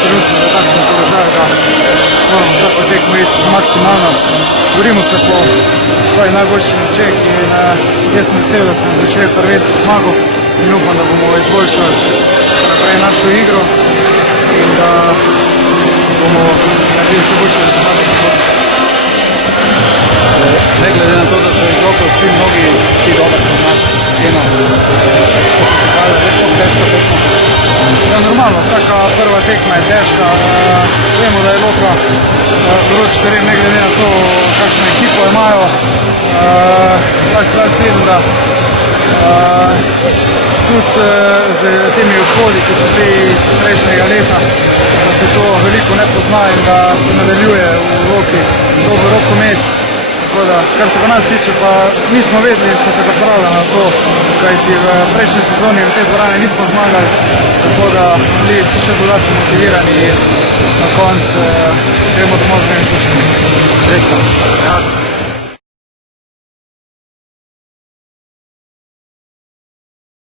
trenutno v takšnem položaju, da moramo vsako tekmo iti maksimalno. Borimo se po svojih najboljših močeh in jaz sem vesel, da smo začeli prvenstvo zmago in upam, da bomo izboljšali še naprej našo igro in da bomo naredili še boljše rezultate na prihodnosti. Ne glede na to, da so izokoli vsi mnogi ti dobro poznati eno, so pokazali res težko tekmo. Ja, normalno, vsaka prva tekma je težka. Vemo, da je Loka vroč teren, ne glede na to, kakšno ekipo imajo. Jaz vidim, da tudi z temi odhodi, ki so bili iz prejšnjega leta, da se to veliko ne pozna in da se nadaljuje v Loki dober rokomet. Kar se pa nas tiče, pa nismo vedeli in smo se pripravljali na to, kajti v prejšnji sezoni v tej dvorani nismo zmagali, tako da smo bili še dodatno motivirani in na koncu gremo domov z enim točkom.